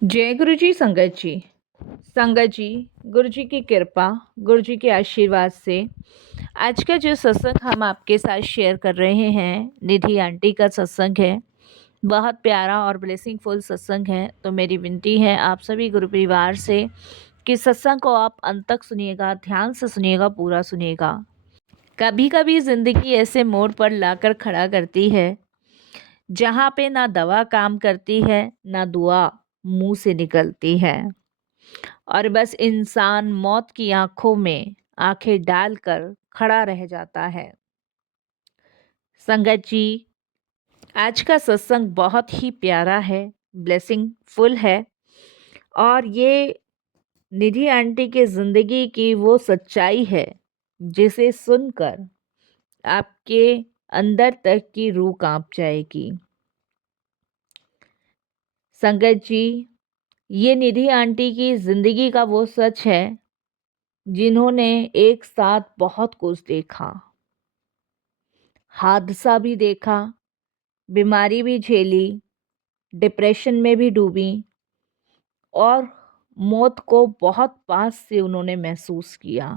जय गुरु जी संगत जी। संगत जी, गुरु जी की कृपा, गुरु जी के आशीर्वाद से आज का जो सत्संग हम आपके साथ शेयर कर रहे हैं, निधि आंटी का सत्संग है। बहुत प्यारा और ब्लेसिंगफुल सत्संग है। तो मेरी विनती है आप सभी गुरु परिवार से कि सत्संग को आप अंत तक सुनिएगा, ध्यान से सुनिएगा, पूरा सुनिएगा। कभी कभी ज़िंदगी ऐसे मोड़ पर लाकर खड़ा करती है जहाँ पे ना दवा काम करती है, ना दुआ मुंह से निकलती है, और बस इंसान मौत की आंखों में आंखें डालकर खड़ा रह जाता है। संगत जी, आज का सत्संग बहुत ही प्यारा है, ब्लेसिंग फुल है। और ये निधि आंटी के ज़िंदगी की वो सच्चाई है जिसे सुनकर आपके अंदर तक की रूह कांप जाएगी। संगत जी, ये निधि आंटी की ज़िंदगी का वो सच है जिन्होंने एक साथ बहुत कुछ देखा, हादसा भी देखा, बीमारी भी झेली, डिप्रेशन में भी डूबी और मौत को बहुत पास से उन्होंने महसूस किया।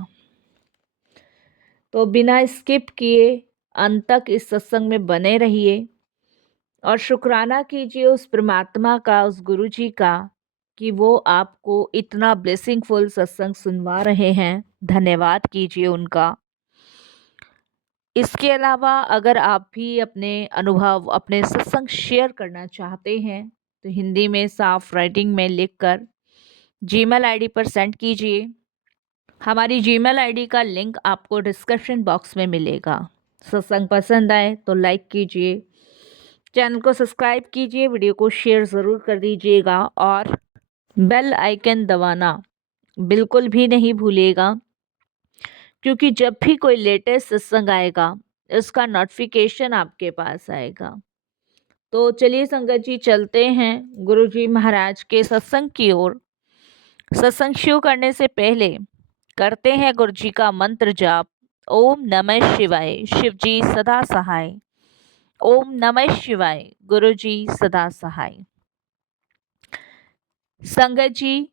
तो बिना स्किप किए अंत तक इस सत्संग में बने रहिए और शुक्राना कीजिए उस परमात्मा का, उस गुरु जी का, कि वो आपको इतना ब्लेसिंगफुल सत्संग सुनवा रहे हैं। धन्यवाद कीजिए उनका। इसके अलावा अगर आप भी अपने अनुभव, अपने सत्संग शेयर करना चाहते हैं तो हिंदी में साफ राइटिंग में लिखकर जीमेल आईडी पर सेंड कीजिए। हमारी जीमेल आईडी का लिंक आपको डिस्क्रिप्शन बॉक्स में मिलेगा। सत्संग पसंद आए तो लाइक कीजिए, चैनल को सब्सक्राइब कीजिए, वीडियो को शेयर ज़रूर कर दीजिएगा और बेल आइकन दबाना बिल्कुल भी नहीं भूलिएगा, क्योंकि जब भी कोई लेटेस्ट सत्संग आएगा इसका नोटिफिकेशन आपके पास आएगा। तो चलिए संगत जी, चलते हैं गुरु जी महाराज के सत्संग की ओर। सत्संग शुरू करने से पहले करते हैं गुरु जी का मंत्र जाप। ओम नमः शिवाय, शिव जी सदा सहाय। ओम नमः शिवाय, गुरु जी सदा सहाय। संगत जी,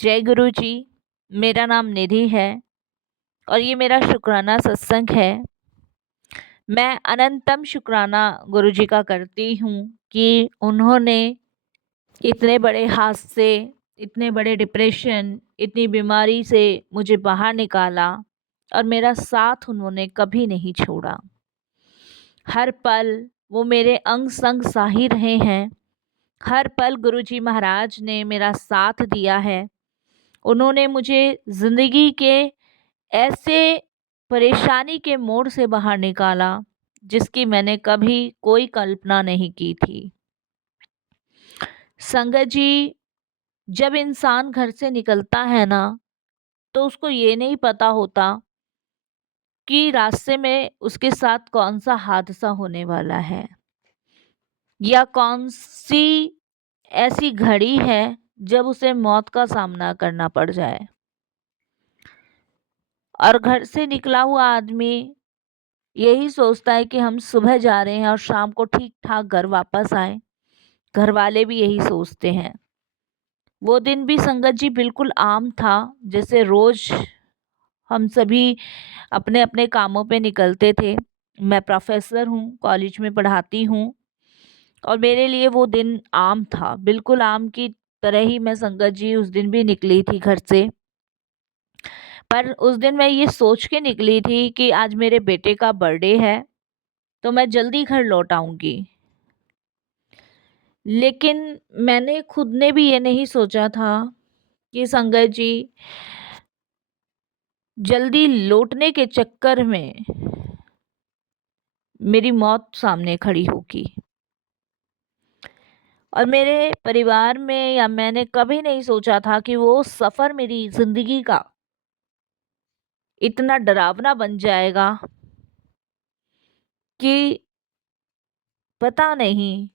जय गुरु जी। मेरा नाम निधि है और ये मेरा शुक्राना सत्संग है। मैं अनंतम शुक्राना गुरु जी का करती हूँ कि उन्होंने इतने बड़े हादसे, इतने बड़े डिप्रेशन, इतनी बीमारी से मुझे बाहर निकाला और मेरा साथ उन्होंने कभी नहीं छोड़ा। हर पल वो मेरे अंग संग साही रहे हैं। हर पल गुरुजी महाराज ने मेरा साथ दिया है। उन्होंने मुझे ज़िंदगी के ऐसे परेशानी के मोड़ से बाहर निकाला जिसकी मैंने कभी कोई कल्पना नहीं की थी। संगत जी, जब इंसान घर से निकलता है ना, तो उसको ये नहीं पता होता कि रास्ते में उसके साथ कौन सा हादसा होने वाला है या कौन सी ऐसी घड़ी है जब उसे मौत का सामना करना पड़ जाए। और घर से निकला हुआ आदमी यही सोचता है कि हम सुबह जा रहे हैं और शाम को ठीक ठाक घर वापस आए। घर वाले भी यही सोचते हैं। वो दिन भी संगत जी बिल्कुल आम था, जैसे रोज हम सभी अपने अपने कामों पे निकलते थे। मैं प्रोफेसर हूँ, कॉलेज में पढ़ाती हूँ और मेरे लिए वो दिन आम था, बिल्कुल आम की तरह ही मैं संगत जी उस दिन भी निकली थी घर से। पर उस दिन मैं ये सोच के निकली थी कि आज मेरे बेटे का बर्थडे है तो मैं जल्दी घर लौट आऊँगी। लेकिन मैंने खुद ने भी ये नहीं सोचा था कि संगत जी जल्दी लौटने के चक्कर में मेरी मौत सामने खड़ी होगी। और मेरे परिवार में या मैंने कभी नहीं सोचा था कि वो सफ़र मेरी ज़िंदगी का इतना डरावना बन जाएगा कि पता नहीं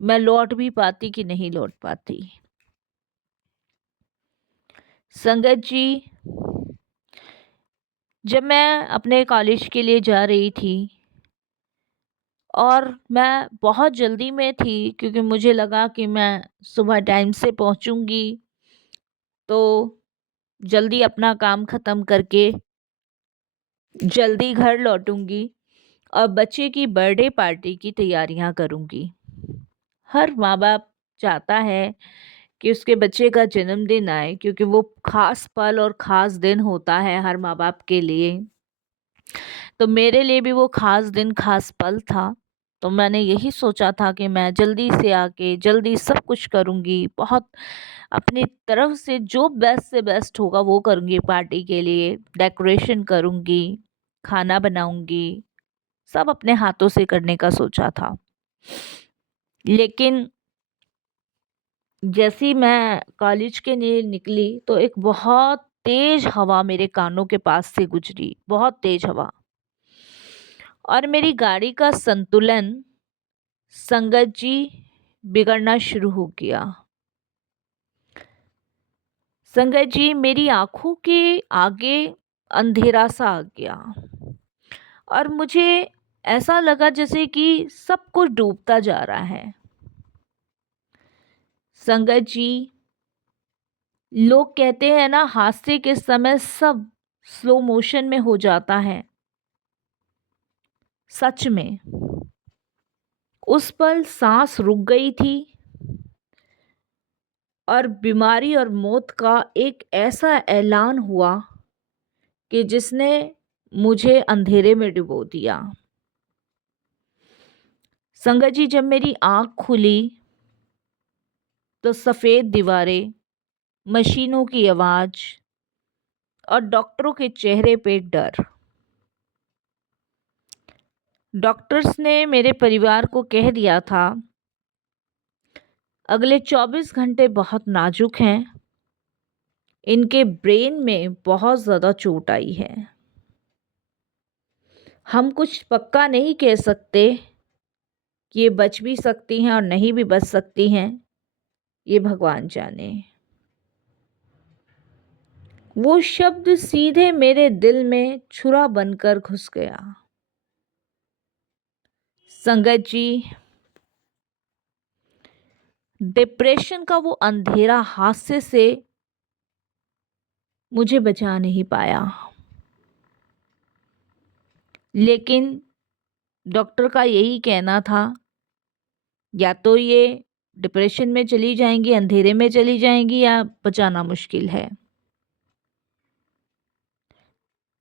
मैं लौट भी पाती कि नहीं लौट पाती। संगत जी, जब मैं अपने कॉलेज के लिए जा रही थी और मैं बहुत जल्दी में थी क्योंकि मुझे लगा कि मैं सुबह टाइम से पहुंचूंगी तो जल्दी अपना काम ख़त्म करके जल्दी घर लौटूंगी और बच्चे की बर्थडे पार्टी की तैयारियां करूंगी। हर माँ बाप चाहता है कि उसके बच्चे का जन्मदिन आए क्योंकि वो खास पल और खास दिन होता है हर माँ बाप के लिए। तो मेरे लिए भी वो खास दिन खास पल था। तो मैंने यही सोचा था कि मैं जल्दी से आके जल्दी सब कुछ करूँगी, बहुत अपनी तरफ से जो बेस्ट से बेस्ट होगा वो करूँगी, पार्टी के लिए डेकोरेशन करूँगी, खाना बनाऊँगी, सब अपने हाथों से करने का सोचा था। लेकिन जैसी मैं कॉलेज के लिए निकली तो एक बहुत तेज हवा मेरे कानों के पास से गुजरी, बहुत तेज हवा, और मेरी गाड़ी का संतुलन संगत जी बिगड़ना शुरू हो गया। संगत जी मेरी आंखों के आगे अंधेरा सा आ गया और मुझे ऐसा लगा जैसे कि सब कुछ डूबता जा रहा है। संगत जी, लोग कहते हैं ना, हादसे के समय सब स्लो मोशन में हो जाता है। सच में उस पल सांस रुक गई थी और बीमारी और मौत का एक ऐसा ऐलान हुआ कि जिसने मुझे अंधेरे में डुबो दिया। संगत जी, जब मेरी आंख खुली तो सफ़ेद दीवारें, मशीनों की आवाज़ और डॉक्टरों के चेहरे पे डर। डॉक्टर्स ने मेरे परिवार को कह दिया था अगले 24 घंटे बहुत नाजुक हैं, इनके ब्रेन में बहुत ज़्यादा चोट आई है। हम कुछ पक्का नहीं कह सकते कि ये बच भी सकती हैं और नहीं भी बच सकती हैं, ये भगवान जाने। वो शब्द सीधे मेरे दिल में छुरा बनकर घुस गया। संगत जी, डिप्रेशन का वो अंधेरा हादसे से मुझे बचा नहीं पाया, लेकिन डॉक्टर का यही कहना था या तो ये डिप्रेशन में चली जाएंगी, अंधेरे में चली जाएंगी, या बचाना मुश्किल है।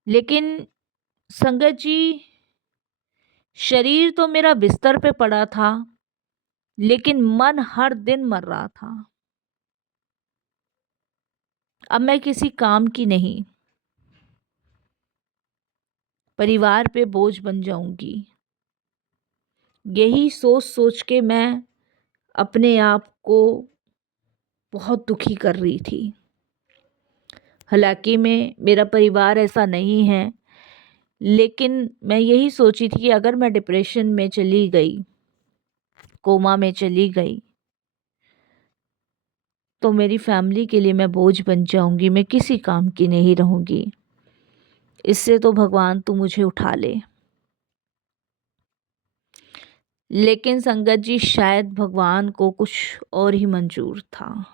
लेकिन संगत जी, शरीर तो मेरा बिस्तर पे पड़ा था लेकिन मन हर दिन मर रहा था। अब मैं किसी काम की नहीं, परिवार पे बोझ बन जाऊंगी, यही सोच सोच के मैं अपने आप को बहुत दुखी कर रही थी। हालांकि मैं, मेरा परिवार ऐसा नहीं है, लेकिन मैं यही सोची थी कि अगर मैं डिप्रेशन में चली गई, कोमा में चली गई, तो मेरी फैमिली के लिए मैं बोझ बन जाऊंगी, मैं किसी काम की नहीं रहूंगी। इससे तो भगवान तू मुझे उठा ले। लेकिन संगत जी, शायद भगवान को कुछ और ही मंजूर था।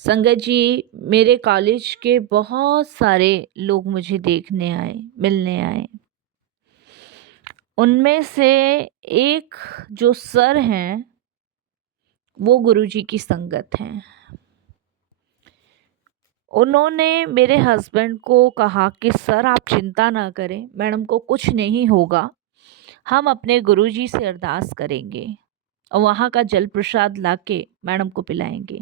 संगत जी, मेरे कॉलेज के बहुत सारे लोग मुझे देखने आए, मिलने आए। उनमें से एक जो सर हैं वो गुरुजी की संगत हैं। उन्होंने मेरे हस्बैंड को कहा कि सर आप चिंता ना करें, मैडम को कुछ नहीं होगा, हम अपने गुरुजी से अरदास करेंगे और वहाँ का जल प्रसाद लाके मैडम को पिलाएंगे।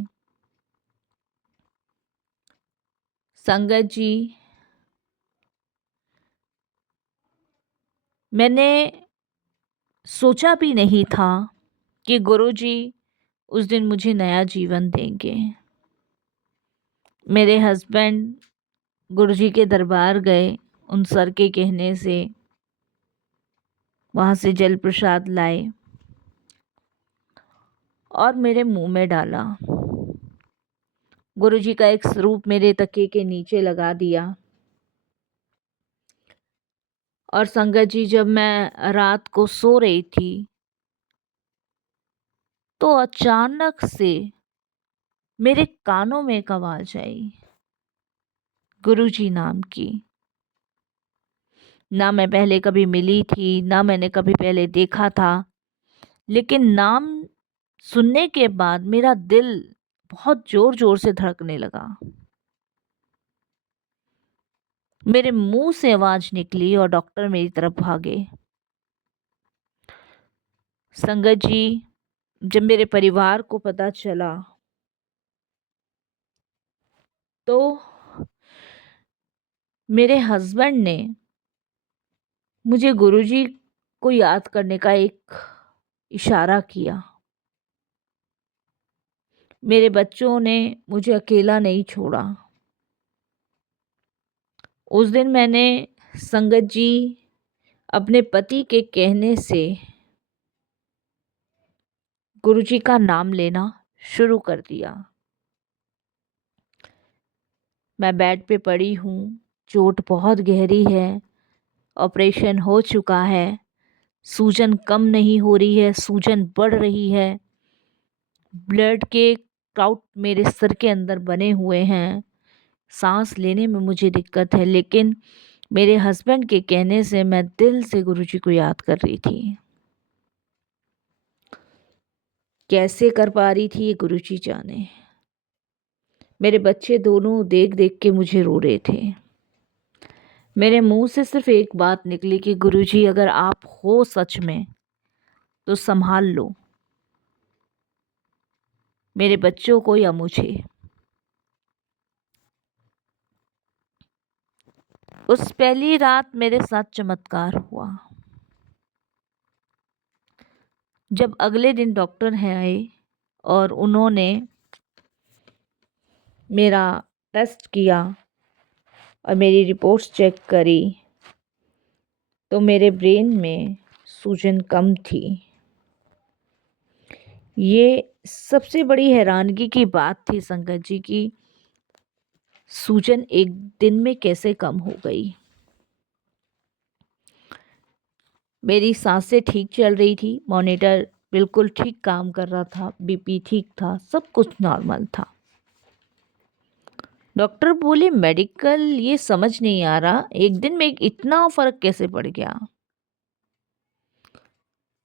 संगत जी, मैंने सोचा भी नहीं था कि गुरुजी उस दिन मुझे नया जीवन देंगे। मेरे हस्बैंड गुरुजी के दरबार गए, उन सर के कहने से वहाँ से जल प्रसाद लाए और मेरे मुंह में डाला। गुरुजी का एक स्वरूप मेरे तकिए के नीचे लगा दिया और संगत जी, जब मैं रात को सो रही थी तो अचानक से मेरे कानों में एक आवाज आई, गुरुजी नाम की। ना मैं पहले कभी मिली थी, ना मैंने कभी पहले देखा था, लेकिन नाम सुनने के बाद मेरा दिल बहुत जोर जोर से धड़कने लगा। मेरे मुंह से आवाज निकली और डॉक्टर मेरी तरफ भागे। संगत जी, जब मेरे परिवार को पता चला तो मेरे हस्बैंड ने मुझे गुरुजी को याद करने का एक इशारा किया। मेरे बच्चों ने मुझे अकेला नहीं छोड़ा। उस दिन मैंने, संगत जी, अपने पति के कहने से गुरुजी का नाम लेना शुरू कर दिया। मैं बेड पे पड़ी हूँ, चोट बहुत गहरी है, ऑपरेशन हो चुका है, सूजन कम नहीं हो रही है, सूजन बढ़ रही है, ब्लड के क्लाउट मेरे सिर के अंदर बने हुए हैं, सांस लेने में मुझे दिक्कत है, लेकिन मेरे हस्बैंड के कहने से मैं दिल से गुरुजी को याद कर रही थी। कैसे कर पा रही थी ये गुरुजी जाने। मेरे बच्चे दोनों देख देख के मुझे रो रहे थे। मेरे मुंह से सिर्फ एक बात निकली कि गुरुजी, अगर आप हो सच में तो संभाल लो मेरे बच्चों को या मुझे। उस पहली रात मेरे साथ चमत्कार हुआ। जब अगले दिन डॉक्टर हैं आए और उन्होंने मेरा टेस्ट किया और मेरी रिपोर्ट्स चेक करी तो मेरे ब्रेन में सूजन कम थी। ये सबसे बड़ी हैरानगी की बात थी संगत जी की सूजन एक दिन में कैसे कम हो गई। मेरी सांसें ठीक चल रही थी, मॉनिटर बिल्कुल ठीक काम कर रहा था, बीपी ठीक था, सब कुछ नॉर्मल था। डॉक्टर बोले, मेडिकल ये समझ नहीं आ रहा एक दिन में इतना फर्क कैसे पड़ गया।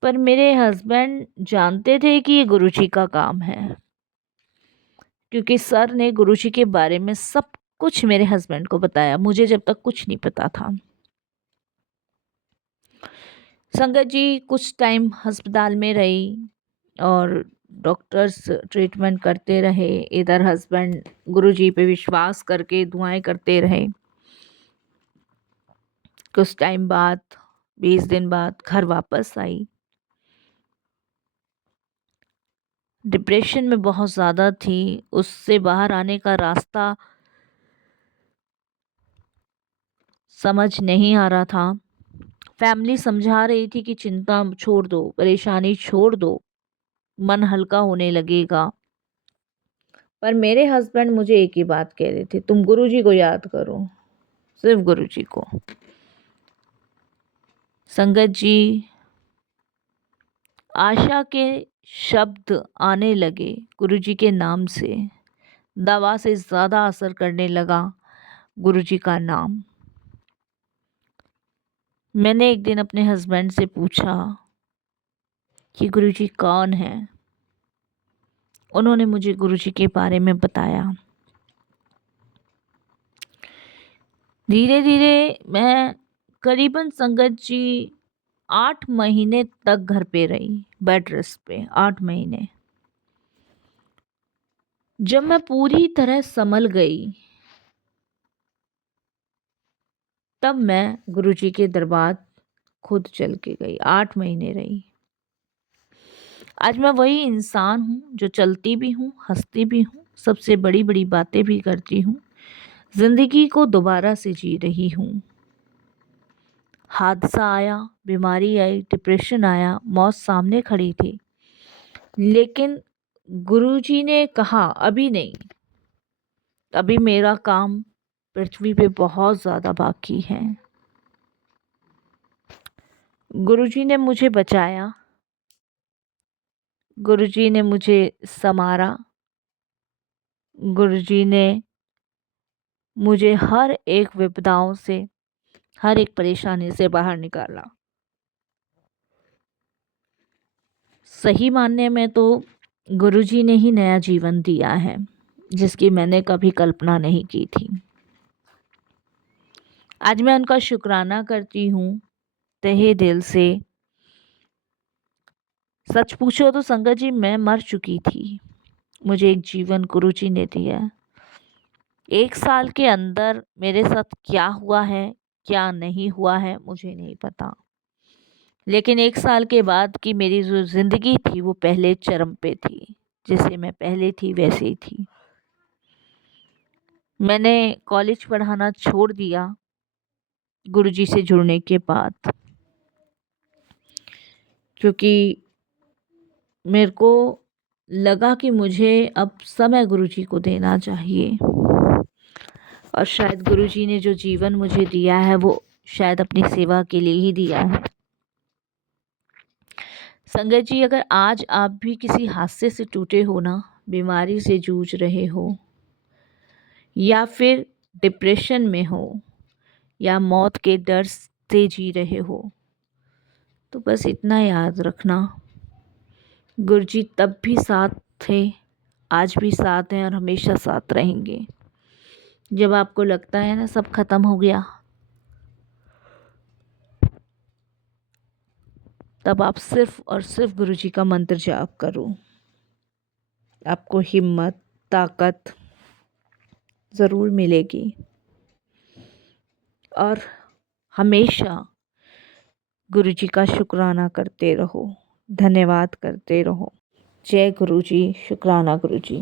पर मेरे हस्बैंड जानते थे कि ये गुरुजी का काम है, क्योंकि सर ने गुरुजी के बारे में सब कुछ मेरे हस्बैंड को बताया, मुझे जब तक कुछ नहीं पता था। संगत जी कुछ टाइम अस्पताल में रही और डॉक्टर्स ट्रीटमेंट करते रहे, इधर हस्बैंड गुरुजी पे विश्वास करके दुआएं करते रहे। कुछ टाइम बाद, 20 दिन बाद घर वापस आई। डिप्रेशन में बहुत ज़्यादा थी, उससे बाहर आने का रास्ता समझ नहीं आ रहा था। फैमिली समझा रही थी कि चिंता छोड़ दो, परेशानी छोड़ दो, मन हल्का होने लगेगा। पर मेरे हस्बैंड मुझे एक ही बात कह रहे थे, तुम गुरुजी को याद करो, सिर्फ गुरुजी को। संगत जी, आशा के शब्द आने लगे गुरुजी के नाम से, दवा से ज़्यादा असर करने लगा गुरुजी का नाम। मैंने एक दिन अपने हस्बैंड से पूछा कि गुरुजी कौन है। उन्होंने मुझे गुरुजी के बारे में बताया। धीरे धीरे मैं करीबन संगत जी 8 महीने तक घर पे रही, बेड रेस्ट पे 8 महीने। जब मैं पूरी तरह संभल गई तब मैं गुरुजी के दरबार खुद चल के गई, 8 महीने रही। आज मैं वही इंसान हूँ जो चलती भी हूँ, हंसती भी हूँ, सबसे बड़ी बड़ी बातें भी करती हूँ, जिंदगी को दोबारा से जी रही हूँ। हादसा आया, बीमारी आई, डिप्रेशन आया, मौत सामने खड़ी थी, लेकिन गुरुजी ने कहा अभी नहीं, अभी मेरा काम पृथ्वी पे बहुत ज़्यादा बाकी है। गुरुजी ने मुझे बचाया, गुरुजी ने मुझे संवारा, गुरुजी ने मुझे हर एक विपदाओं से, हर एक परेशानी से बाहर निकाला। सही मानने में तो गुरुजी ने ही नया जीवन दिया है, जिसकी मैंने कभी कल्पना नहीं की थी। आज मैं उनका शुक्राना करती हूँ तहे दिल से। सच पूछो तो संगत जी, मैं मर चुकी थी, मुझे एक जीवन गुरुजी ने दिया। 1 साल के अंदर मेरे साथ क्या हुआ है, क्या नहीं हुआ है, मुझे नहीं पता। लेकिन 1 साल के बाद की मेरी जो ज़िंदगी थी वो पहले चरम पे थी। जैसे मैं पहले थी वैसे ही थी। मैंने कॉलेज पढ़ाना छोड़ दिया गुरुजी से जुड़ने के बाद, क्योंकि मेरे को लगा कि मुझे अब समय गुरुजी को देना चाहिए। और शायद गुरुजी ने जो जीवन मुझे दिया है वो शायद अपनी सेवा के लिए ही दिया है। संगत जी, अगर आज आप भी किसी हादसे से टूटे हो ना, बीमारी से जूझ रहे हो, या फिर डिप्रेशन में हो, या मौत के डर से जी रहे हो, तो बस इतना याद रखना, गुरुजी तब भी साथ थे, आज भी साथ हैं और हमेशा साथ रहेंगे। जब आपको लगता है ना सब खत्म हो गया, तब आप सिर्फ और सिर्फ गुरुजी का मंत्र जाप करो। आपको हिम्मत, ताकत ज़रूर मिलेगी। और हमेशा गुरुजी का शुक्राना करते रहो, धन्यवाद करते रहो। जय गुरुजी, शुक्राना गुरुजी।